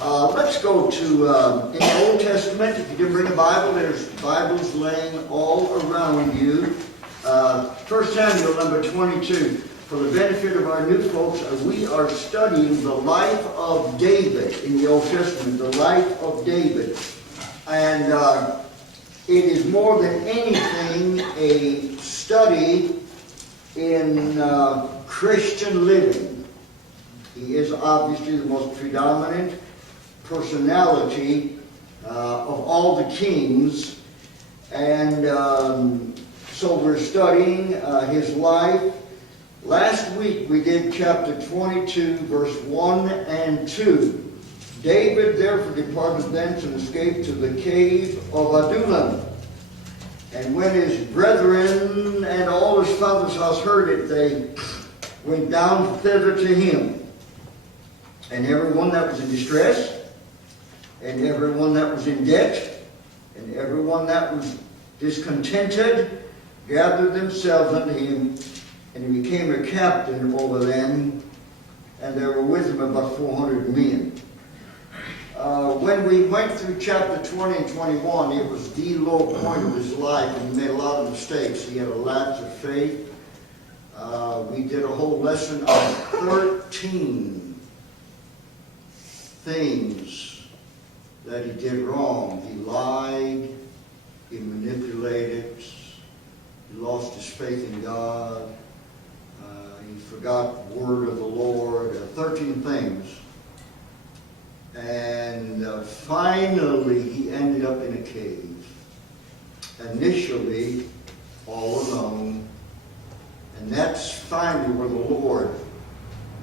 Let's go to, in the Old Testament, if you didn't bring a Bible, there's Bibles laying all around you. 1 Samuel number 22. For the benefit of our new folks, we are studying the life of David in the Old Testament, the life of David. And it is more than anything a study in Christian living. He is obviously the most predominant personality of all the kings, and so we're studying his life. Last week we did chapter 22, verse 1 and 2. David therefore departed thence and escaped to the cave of Adullam. And when his brethren and all his father's house heard it, they went down thither to him. And everyone that was in distress, and everyone that was in debt, and everyone that was discontented, gathered themselves unto him, and he became a captain over them, and there were with him about 400 men. When we went through chapter 20 and 21, it was the low point of his life, and he made a lot of mistakes. He had a lapse of faith. We did a whole lesson on 13 things that he did wrong. He lied, he manipulated, he lost his faith in God, he forgot the word of the Lord, 13 things. And finally he ended up in a cave, initially all alone, and that's finally where the Lord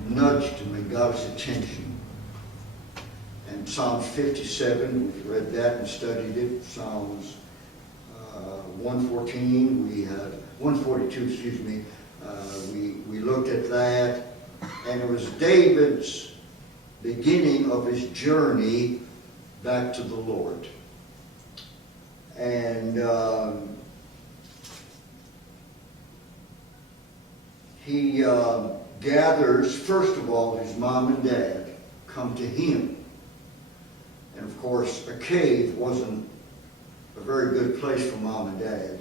nudged him and got his attention. And Psalms 57, we've read that and studied it. Psalms 114, we had 142, excuse me. We looked at that, and it was David's beginning of his journey back to the Lord. And he gathers, first of all, his mom and dad come to him. And of course, a cave wasn't a very good place for mom and dad.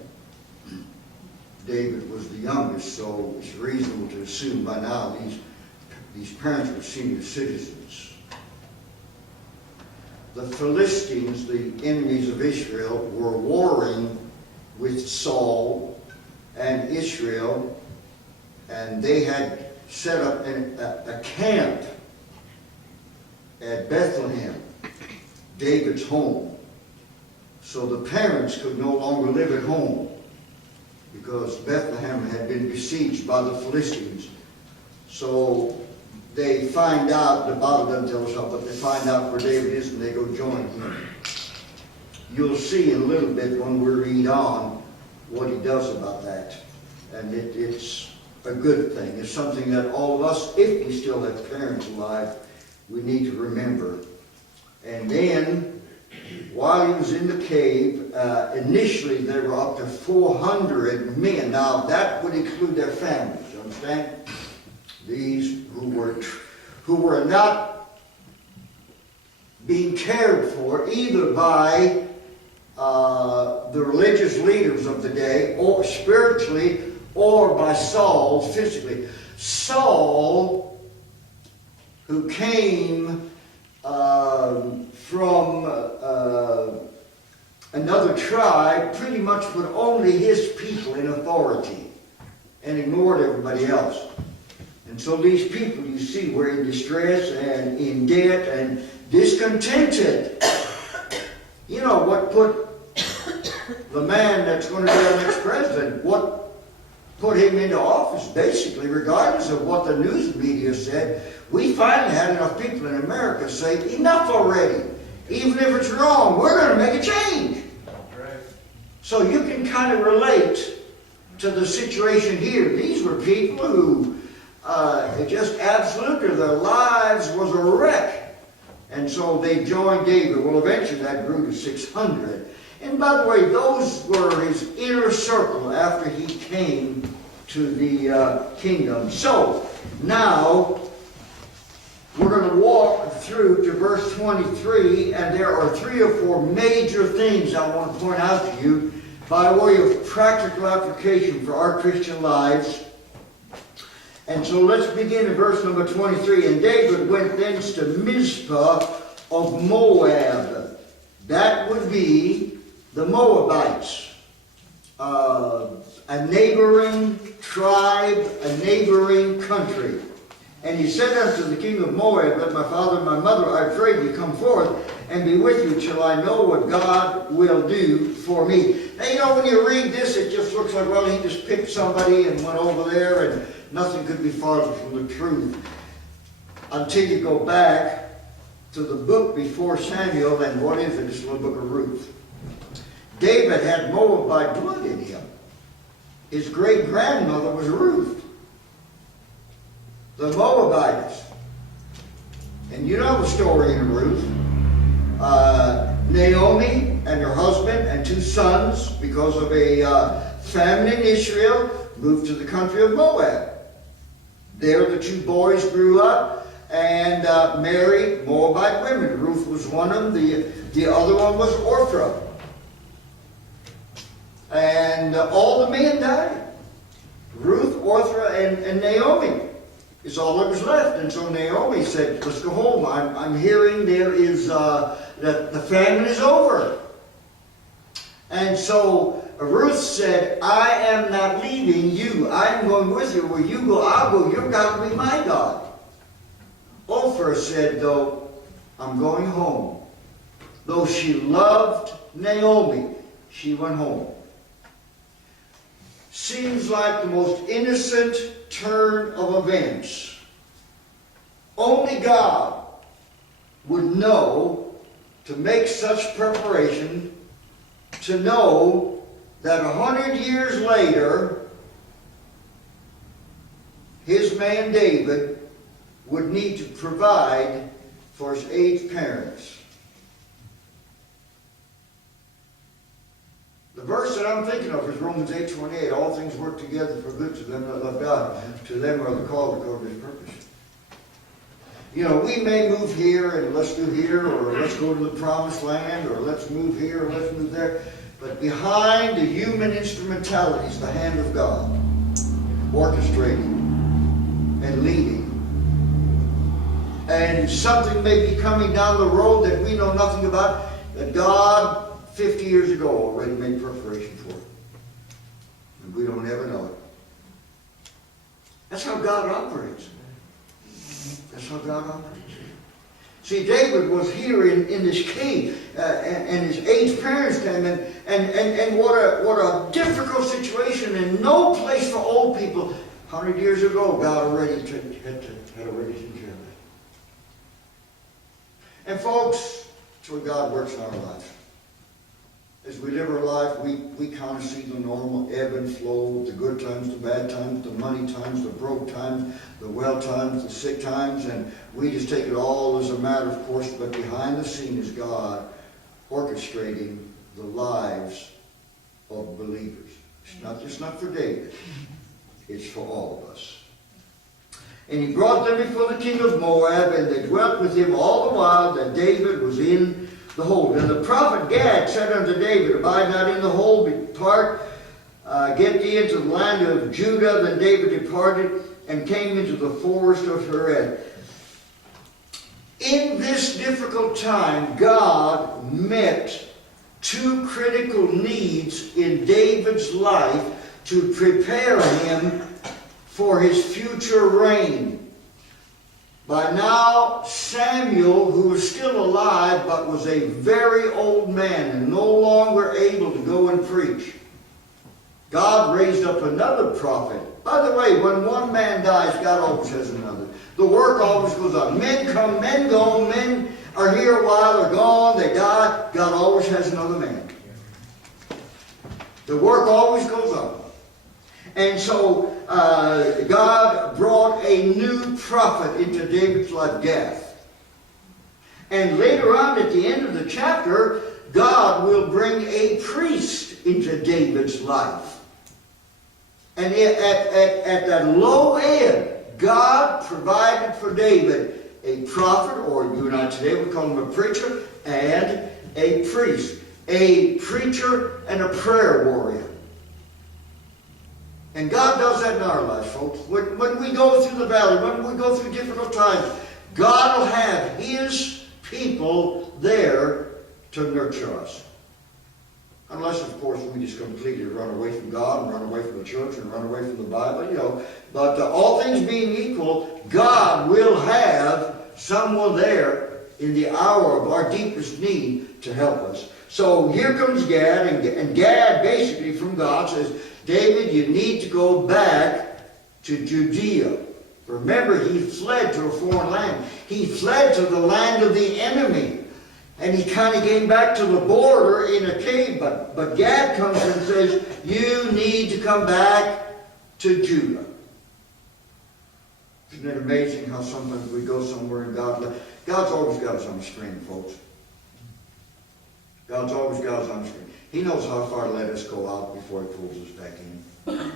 David was the youngest, so it's reasonable to assume by now these parents were senior citizens. The Philistines, the enemies of Israel, were warring with Saul and Israel, and they had set up a camp at Bethlehem, David's home. So the parents could no longer live at home because Bethlehem had been besieged by the Philistines. So they find out, the Bible doesn't tell us how, but they find out where David is and they go join him. You'll see in a little bit when we read on what he does about that. And it's a good thing. It's something that all of us, if we still have parents alive, we need to remember. And then, while he was in the cave, initially there were up to 400 men. Now, that would include their families, you understand? These who were not being cared for either by the religious leaders of the day, or spiritually, or by Saul physically. Saul, who came from another tribe, pretty much put only his people in authority and ignored everybody else. And so these people, you see, were in distress and in debt and discontented. You know, what put the man that's going to be our next president, what put him into office, basically, regardless of what the news media said, we finally had enough people in America say, enough already. Even if it's wrong, we're going to make a change. Right. So you can kind of relate to the situation here. These were people who just absolutely, their lives was a wreck. And so they joined David. Well, eventually that grew to 600. And by the way, those were his inner circle after he came to the kingdom. So now We're going to walk through to verse 23, and there are 3 or 4 major things I want to point out to you by way of practical application for our Christian lives. And so let's begin in verse number 23. And David went thence to Mizpah of Moab. That would be the Moabites. A neighboring tribe, a neighboring country. And he said unto the king of Moab, Let my father and my mother, I pray thee, come forth and be with you till I know what God will do for me. Now, you know, when you read this, it just looks like, well, he just picked somebody and went over there, and nothing could be farther from the truth. Until you go back to the book before Samuel, and what is it? It's the book of Ruth. David had Moabite blood in him. His great-grandmother was Ruth, the Moabitess. And you know the story in Ruth. Naomi and her husband and 2 sons, because of a famine in Israel, moved to the country of Moab. There the 2 boys grew up and married Moabite women. Ruth was one of them. The other one was Orpah. And all the men died. Ruth, Orpah, and Naomi is all that was left. And so Naomi said, let's go home. I'm hearing there is, that the famine is over. And so Ruth said, I am not leaving you. I am going with you. Where you go, I'll go. Your God will be my God. Orpah said, though, I'm going home. Though she loved Naomi, she went home. Seems like the most innocent turn of events. Only God would know to make such preparation, to know that 100 years later, his man David would need to provide for his aged parents. The verse that I'm thinking of is Romans 8:28. All things work together for good to them that love God, to them are the called according to his purpose. You know, we may move here and let's do here, or let's go to the promised land, or let's move here, or let's move there. But behind the human instrumentality is the hand of God, orchestrating and leading. And something may be coming down the road that we know nothing about, that God 50 years ago already made preparation for it. And we don't ever know it. That's how God operates. That's how God operates. See, David was here in this cave, and his aged parents came in, and what a difficult situation, and no place for old people. 100 years ago, God already had already taken care of it. And folks, that's what God works in our lives. As we live our life, we kind of see the normal ebb and flow, the good times, the bad times, the money times, the broke times, the well times, the sick times, and we just take it all as a matter of course. But behind the scene is God orchestrating the lives of believers. It's not for David. It's for all of us. And he brought them before the king of Moab, and they dwelt with him all the while that David was in the hold. And the prophet Gad said unto David, Abide not in the hold, depart, get thee into the land of Judah. Then David departed and came into the forest of Harod. In this difficult time, God met 2 critical needs in David's life to prepare him for his future reign. By now, Samuel, who was still alive but was a very old man and no longer able to go and preach, God raised up another prophet. By the way, when one man dies, God always has another. The work always goes on. Men come, men go, men are here a while, they're gone, they die. God always has another man. The work always goes on. And so God brought a new prophet into David's life, Gad. And later on at the end of the chapter, God will bring a priest into David's life. And at that low end, God provided for David a prophet, or you and I today would call him a preacher, and a priest. A preacher and a prayer warrior. And God does that in our lives, folks. When we go through the valley, when we go through difficult times, God will have His people there to nurture us. Unless, of course, we just completely run away from God and run away from the church and run away from the Bible, you know. But all things being equal, God will have someone there in the hour of our deepest need to help us. So here comes Gad, and Gad basically from God says, David, you need to go back to Judea. Remember, he fled to a foreign land. He fled to the land of the enemy. And he kind of came back to the border in a cave. But Gad comes and says, you need to come back to Judah. Isn't it amazing how sometimes we go somewhere and God's always got us on the screen, folks. God's always got us on the screen. He knows how far to let us go out before He pulls us back in.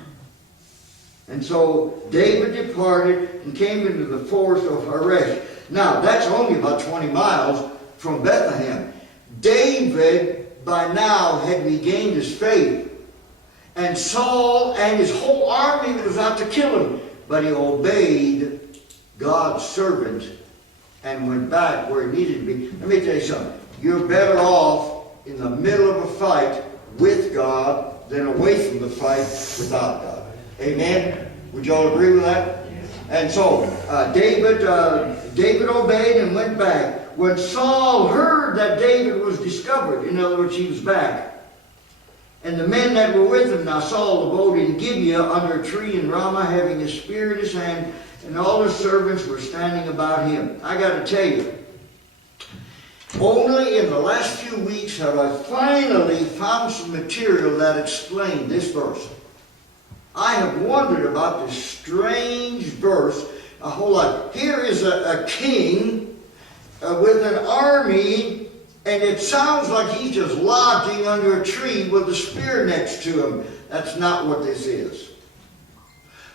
And so David departed and came into the forest of Horesh. Now, that's only about 20 miles from Bethlehem. David, by now, had regained his faith. And Saul and his whole army was out to kill him. But he obeyed God's servant and went back where he needed to be. Let me tell you something. You're better off in the middle of a fight with God than away from the fight without God. Amen? Would you all agree with that? And so David obeyed and went back. When Saul heard that David was discovered, in other words, he was back, and the men that were with him, now Saul abode in Gibeah under a tree in Ramah, having a spear in his hand, and all his servants were standing about him. I got to tell you, only in the last few weeks have I finally found some material that explained this verse. I have wondered about this strange verse a whole lot. Here is a king with an army, and it sounds like he's just lodging under a tree with a spear next to him. That's not what this is.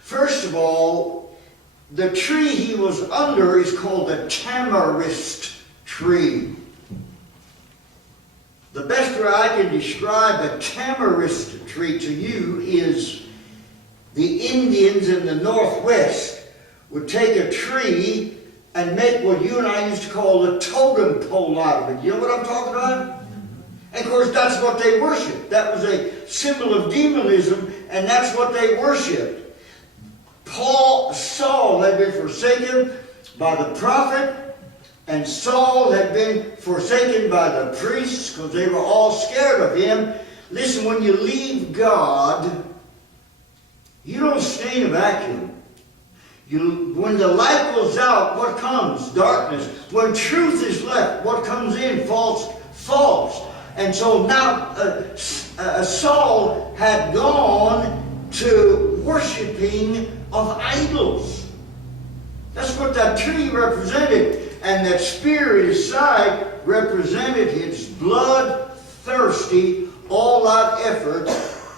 First of all, the tree he was under is called a tamarisk tree. The best way I can describe a tamarisk tree to you is the Indians in the Northwest would take a tree and make what you and I used to call a totem pole out of it. You know what I'm talking about? And of course, that's what they worshiped. That was a symbol of demonism, and that's what they worshiped. Saul had been forsaken by the prophet, and Saul had been forsaken by the priests because they were all scared of him. Listen, when you leave God, you don't stay in a vacuum. When the light goes out, what comes? Darkness. When truth is left, what comes in? False. And so now Saul had gone to worshiping of idols. That's what that tree represented. And that spear in his side represented his bloodthirsty, all-out effort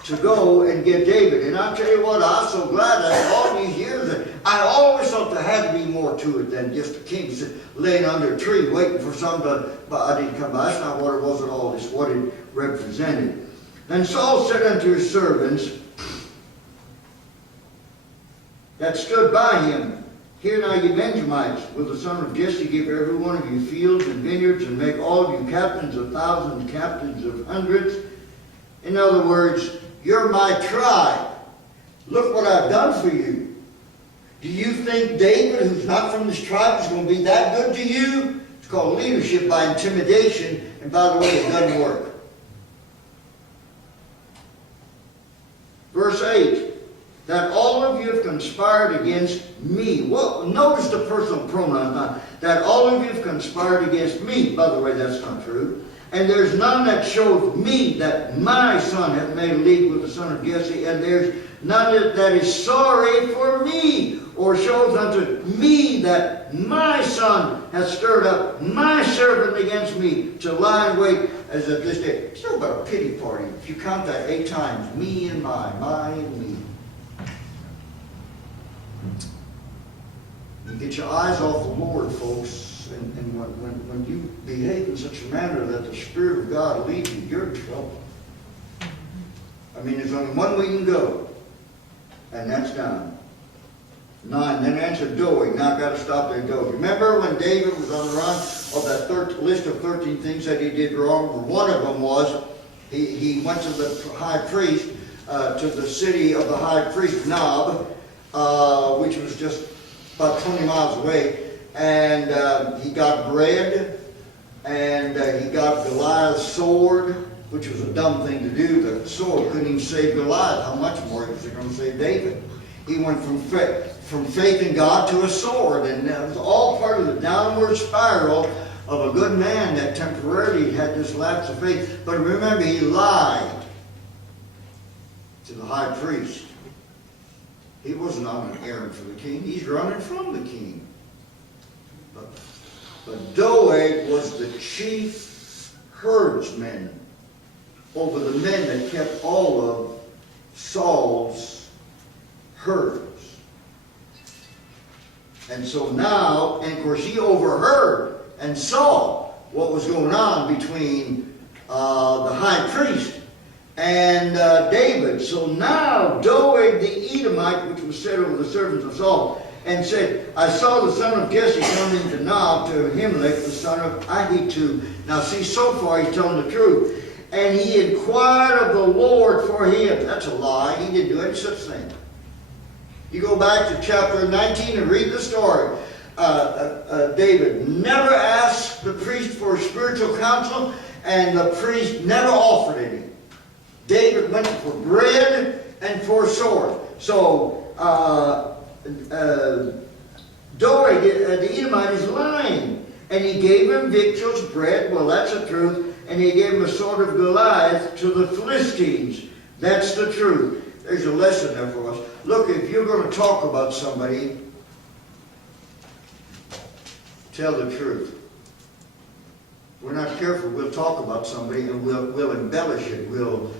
to go and get David. And I'll tell you what, I'm so glad that all these years, that I always thought there had to be more to it than just a king laying under a tree waiting for somebody. But I didn't come by. That's not what it was at all. It's what it represented. And Saul said unto his servants that stood by him, Hear now, ye Benjamites, will the son of Jesse give every one of you fields and vineyards, and make all of you captains of thousands, captains of hundreds? In other words, you're my tribe. Look what I've done for you. Do you think David, who's not from this tribe, is going to be that good to you? It's called leadership by intimidation, and by the way, it doesn't work. Verse 8. That all of you have conspired against me. Well, notice the personal pronouns now. That all of you have conspired against me. By the way, that's not true. And there's none that shows me that my son hath made a league with the son of Jesse. And there's none that is sorry for me, or shows unto me that my son hath stirred up my servant against me to lie in wait as of this day. It's not about a pity party. If you count that 8 times, me and my and me. You get your eyes off the Lord, folks, and when you behave in such a manner that the Spirit of God leads you, you're in trouble. I mean, there's only one way you can go, and that's down. 9, then answered Doeg. Now I've got to stop there, Doeg. Remember when David was on the run of that list of 13 things that he did wrong? One of them was he went to the high priest, to the city of the high priest, Nob, which was just about 20 miles away, and he got bread, and he got Goliath's sword, which was a dumb thing to do. The sword couldn't even save Goliath. How much more was it going to save David? He went from faith in God to a sword, and that was all part of the downward spiral of a good man that temporarily had this lapse of faith. But remember, he lied to the high priest. He wasn't on an errand for the king. He's running from the king. But Doeg was the chief herdsman over the men that kept all of Saul's herds. And so now, and of course he overheard and saw what was going on between the high priest and David. So now Doeg the Edomite, which was set over the servants of Saul, and said, I saw the son of Jesse coming to Nob, to Ahimelech, the son of Ahitub. Now see, so far he's telling the truth. And he inquired of the Lord for him. That's a lie. He didn't do any such thing. You go back to chapter 19 and read the story. David never asked the priest for spiritual counsel, and the priest never offered any. David went for bread and for a sword. So Doeg, the Edomite, is lying. And he gave him victuals, bread, well, that's the truth. And he gave him a sword of Goliath to the Philistines. That's the truth. There's a lesson there for us. Look, if you're going to talk about somebody, tell the truth. We're not careful, we'll talk about somebody and we'll embellish it. We'll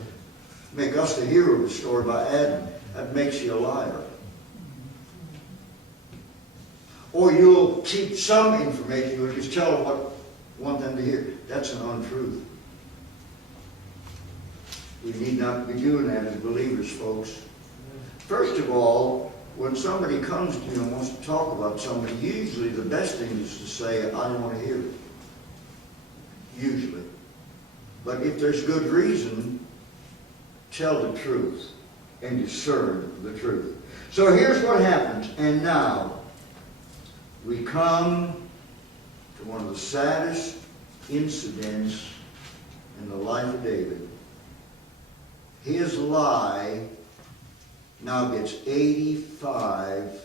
make us the hero of the story by adding. That makes you a liar. Or you'll keep some information, you'll just tell them what you want them to hear. That's an untruth. We need not be doing that as believers, folks. First of all, when somebody comes to you and wants to talk about somebody, usually the best thing is to say, I don't want to hear it. Usually. But if there's good reason, tell the truth and discern the truth. So here's what happens. And now, we come to one of the saddest incidents in the life of David. His lie now gets 85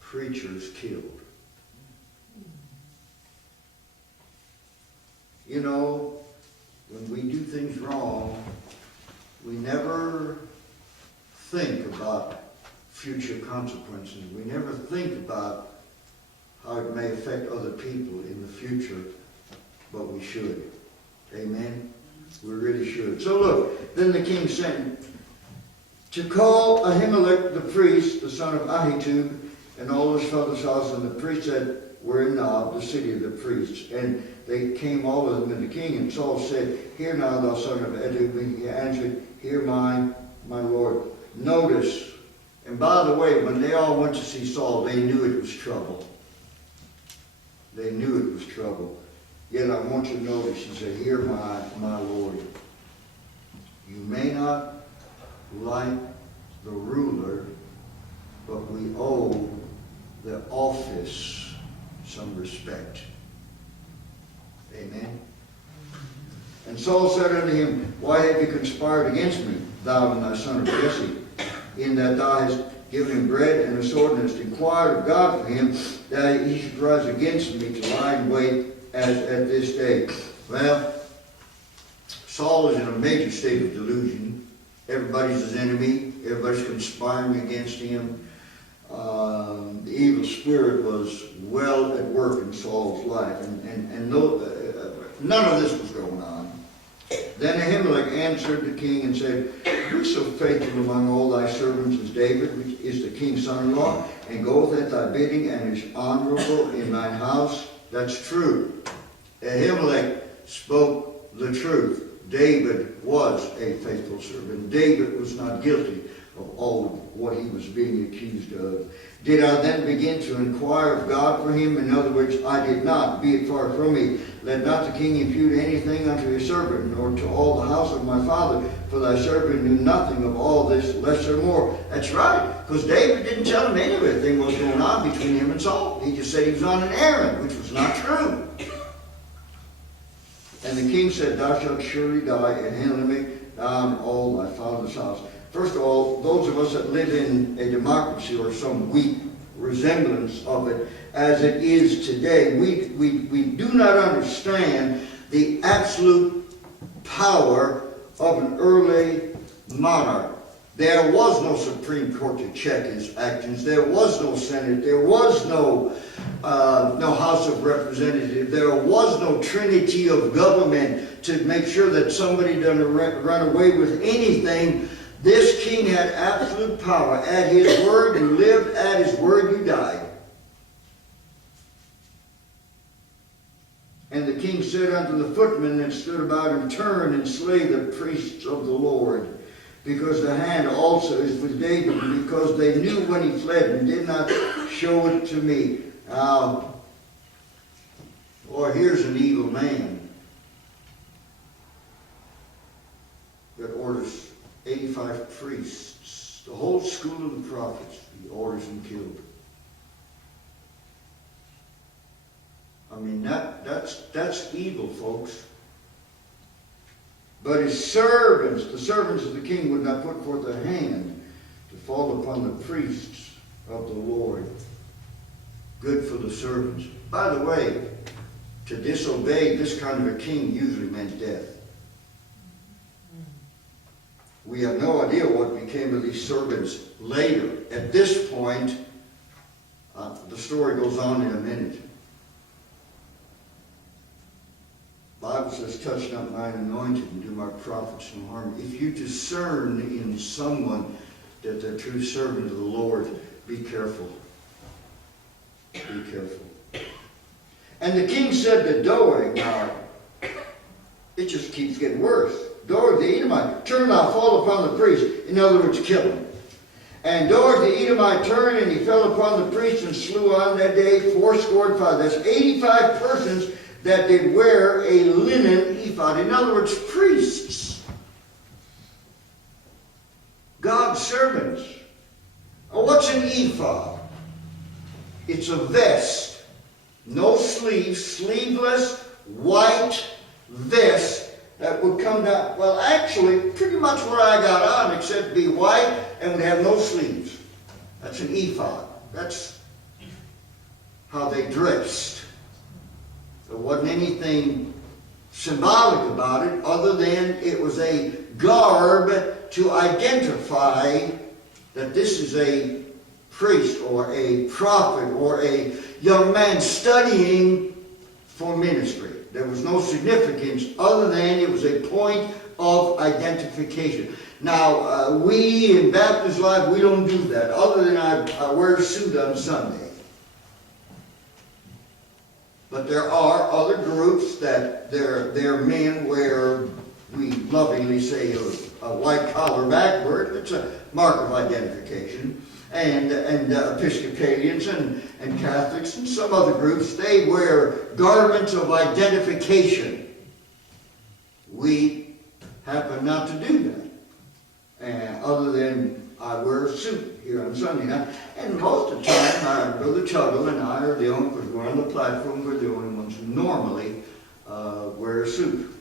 preachers killed. You know, when we do things wrong, we never think about future consequences. We never think about how it may affect other people in the future, but we should. Amen? We really should. So look, then the king sent to call Ahimelech the priest, the son of Ahitub, and all his father's house, and the priests that were in Nob, the city of the priests. And they came all of them to the king, and Saul said, Hear now, thou son of Ahitub. And he answered, Hear my Lord. Notice, and by the way, when they all went to see Saul, they knew it was trouble. They knew it was trouble. Yet I want you to notice, he said, Hear my Lord. You may not like the ruler, but we owe the office some respect. Amen. And Saul said unto him, Why have you conspired against me, thou and thy son of Jesse, in that thou hast given him bread and a sword, and hast inquired of God for him, that he should rise against me to lie in wait as at this day? Well, Saul is in a major state of delusion. Everybody's his enemy. Everybody's conspiring against him. The evil spirit was well at work in Saul's life, and none of this was going on. Then Ahimelech answered the king and said, Be so faithful among all thy servants as David, which is the king's son-in-law, and goeth at thy bidding, and is honorable in thine house. That's true. Ahimelech spoke the truth. David was a faithful servant. David was not guilty of all of what he was being accused of. Did I then begin to inquire of God for him? In other words, I did not, be it far from me. Let not the king impute anything unto his servant, nor to all the house of my father, for thy servant knew nothing of all this, less or more. That's right, because David didn't tell him anything was going on between him and Saul. He just said he was on an errand, which was not true. And the king said, Thou shalt surely die, and Ahimelech, thou and all thy father's house. First of all, those of us that live in a democracy or some weak resemblance of it as it is today, we do not understand the absolute power of an early monarch. There was no Supreme Court to check his actions. There was no Senate. There was no House of Representatives. There was no trinity of government to make sure that somebody doesn't run away with anything. This king had absolute power. At his word you lived, at his word you died. And the king said unto the footmen that stood about him, Turn and slay the priests of the Lord, because the hand also is with David, and because they knew when he fled and did not show it to me. Or here's an evil man that orders 85 priests, the whole school of the prophets, he orders them killed. I mean, that's evil, folks. But his servants, the servants of the king, would not put forth a hand to fall upon the priests of the Lord. Good for the servants. By the way, to disobey this kind of a king usually meant death. We have no idea what became of these servants later. At this point, the story goes on in a minute. The Bible says, touch not mine anointed and do my prophets no harm. If you discern in someone that they're a true servant of the Lord, be careful. Be careful. And the king said to Doeg, now, it just keeps getting worse. Doeg the Edomite, turn thou, fall upon the priest. In other words, kill him. And Doeg the Edomite turned, and he fell upon the priest and slew on that day 85. That's 85 persons that did wear a linen ephod. In other words, priests. God's servants. Oh, what's an ephod? It's a vest. No sleeves, sleeveless, white vest that would come down. Well, actually, pretty much what I got on, except be white and would have no sleeves. That's an ephod. That's how they dressed. There wasn't anything symbolic about it other than it was a garb to identify that this is a priest or a prophet or a young man studying for ministry. There was no significance other than it was a point of identification. Now, we in Baptist life, we don't do that other than I wear a suit on Sunday. But there are other groups that their men wear, we lovingly say, a white collar backward. It's a mark of identification. And Episcopalians and Catholics and some other groups, they wear garments of identification. We happen not to do that. Other than I wear a suit here on Sunday night. And most of the time, Brother Tuggle and I are the only ones who are on the platform. We're the only ones who normally wear a suit.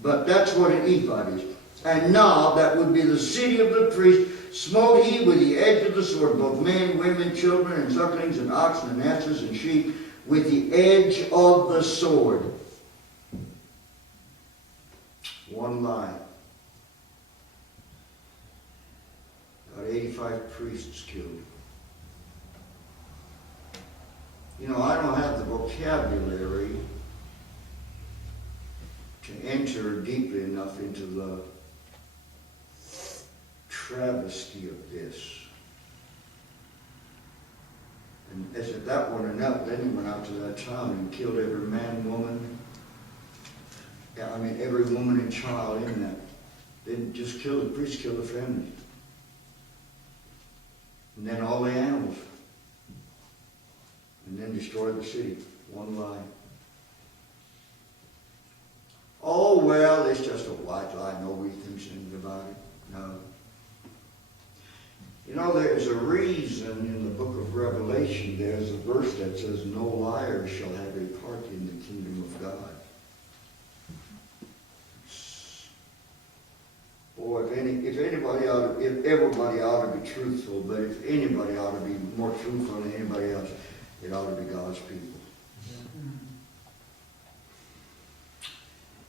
But that's what an ephod is. And Nob, that would be the city of the priest, smote he with the edge of the sword, both men, women, children, and sucklings, and oxen, and asses, and sheep, with the edge of the sword. One line. Got 85 priests killed. You know, I don't have the vocabulary to enter deeply enough into the travesty of this. And as if that weren't enough, then he went out to that town and killed every man, woman, every woman and child in that. Didn't just kill the priests, kill the families. And then all the animals. And then destroyed the city. One lie. Oh, well, it's just a white lie. Nobody thinks anything about it. No. You know, there's a reason in the book of Revelation, there's a verse that says, no liar shall have a part in the kingdom of God. Boy, if everybody ought to be truthful, but if anybody ought to be more truthful than anybody else, it ought to be God's people.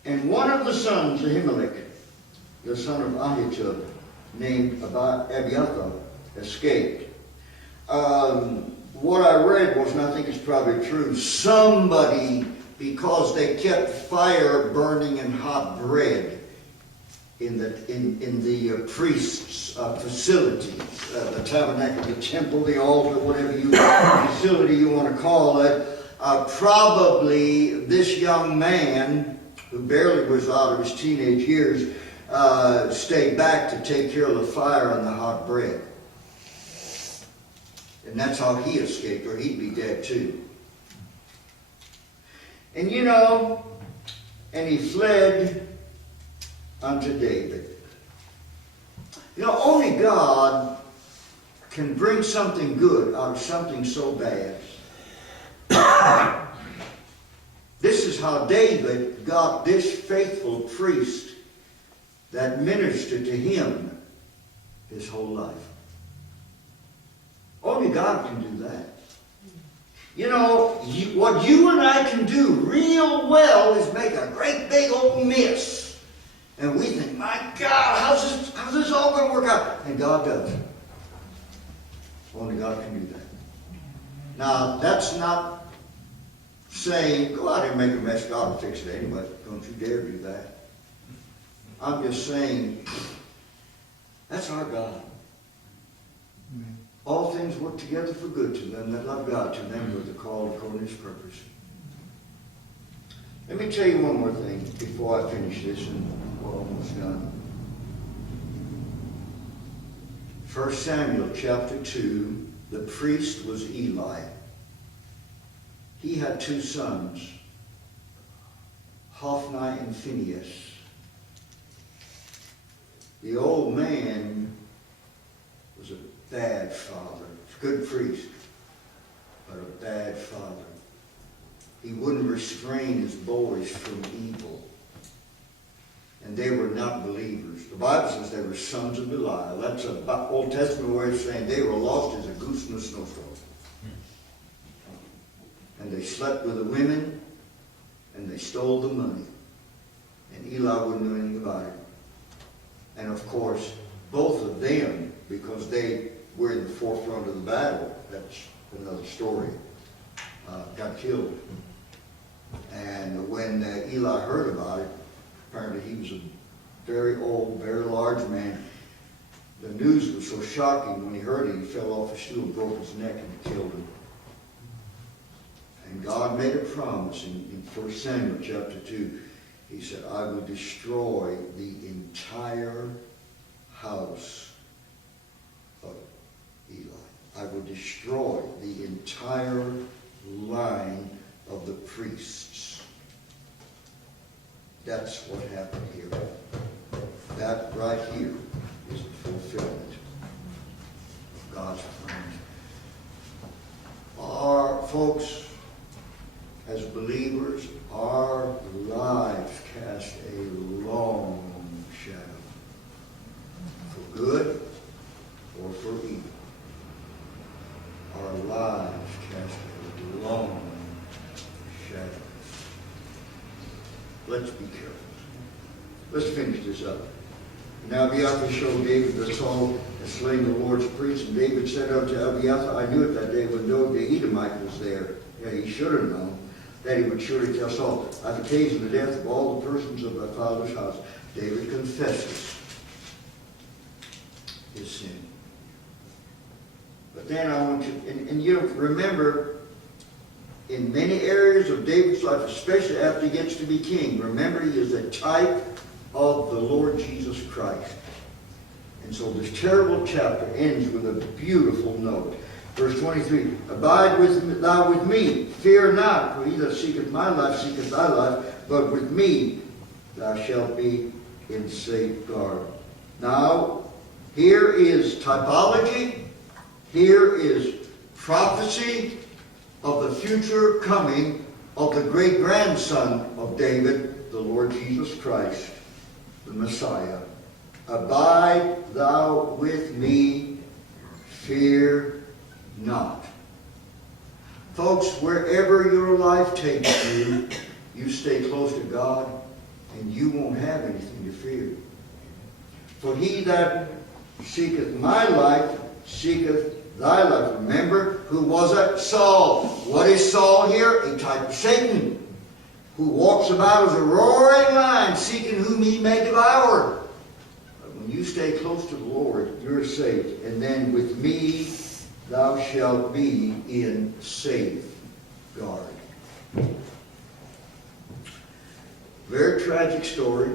And one of the sons of Ahimelech, the son of Ahitub, named Abiathar, escaped. What I read was, and I think it's probably true, somebody, because they kept fire burning and hot bread in the priest's facilities, the tabernacle, the temple, the altar, whatever facility you want to call it, probably this young man, who barely was out of his teenage years, stayed back to take care of the fire and the hot bread. And that's how he escaped, or he'd be dead too. And you know, and he fled unto David. You know, only God can bring something good out of something so bad. This is how David got this faithful priest that ministered to him his whole life. Only God can do that. You know, what you and I can do real well is make a great big old mess. And we think, my God, how's this all going to work out? And God does. Only God can do that. Now, that's not saying, go out there and make a mess, God will fix it anyway. Don't you dare do that. I'm just saying, that's our God. Amen. All things work together for good to them that love God, to them who are called according to his purpose. Let me tell you one more thing before I finish this, and we're almost done. 1 Samuel chapter 2, the priest was Eli. He had two sons, Hophni and Phinehas. The old man was a bad father. A good priest, but a bad father. He wouldn't restrain his boys from evil. And they were not believers. The Bible says they were sons of Belial. That's an Old Testament way of saying they were lost as a goose in a snowstorm. And they slept with the women, and they stole the money. And Eli wouldn't know anything about it. And of course, both of them, because they were in the forefront of the battle, that's another story, got killed. And when Eli heard about it, apparently he was a very old, very large man. The news was so shocking, when he heard it, he fell off a stool, broke his neck, and killed him. And God made a promise in 1 Samuel chapter 2. He said, I will destroy the entire house of Eli. I will destroy the entire line of the priests. That's what happened here. That right here is the fulfillment of God's promise. Our folks, as believers, our lives cast a long shadow. For good or for evil. Our lives cast a long shadow. Let's be careful. Let's finish this up. Now Abiathar showed David the Saul had slain the Lord's priest, and David said unto Abiathar, I knew it that day when Doeg the Edomite was there. Yeah, he should have known that he would surely tell Saul, I've occasioned the death of all the persons of thy father's house. David confesses. his sin. But then I want you, and you remember, in many areas of David's life, especially after he gets to be king, remember he is a type of the Lord Jesus Christ. And so this terrible chapter ends with a beautiful note. Verse 23, abide thou with me, fear not, for he that seeketh my life seeketh thy life, but with me thou shalt be in safeguard. Now, here is typology, here is prophecy of the future coming of the great-grandson of David, the Lord Jesus Christ, the Messiah. Abide thou with me, fear not. Folks, wherever your life takes you, you stay close to God, and you won't have anything to fear. For he that seeketh my life seeketh thy life. Remember, who was it? Saul. What is Saul here? A type of Satan, who walks about as a roaring lion, seeking whom he may devour. But when you stay close to the Lord, you're safe. And then with me thou shalt be in safeguard. Very tragic story.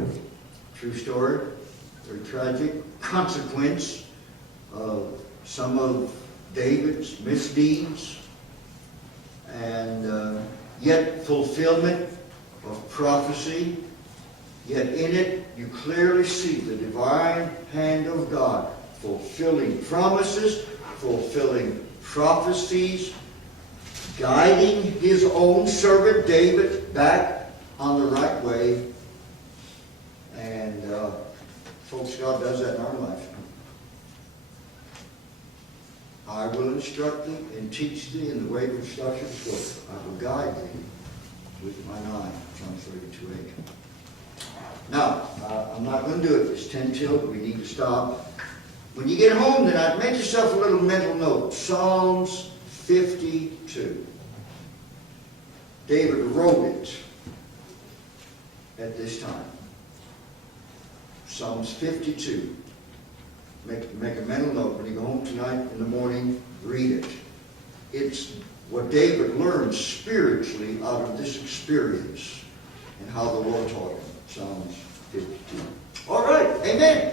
True story. Very tragic consequence of some of David's misdeeds, and yet fulfillment of prophecy. Yet in it you clearly see the divine hand of God fulfilling promises, fulfilling prophecies, guiding his own servant David back on the right way. And folks, God does that in our life. I will instruct thee and teach thee in the way which thou shalt go. I will guide thee with mine eye. Psalms 32:8. Now, I'm not going to do it. It's 10 till. We need to stop. When you get home tonight, make yourself a little mental note. Psalms 52. David wrote it at this time. Psalms 52. Make a mental note. When you go home tonight in the morning, read it. It's what David learned spiritually out of this experience and how the Lord taught him. Psalms 52. All right. Amen.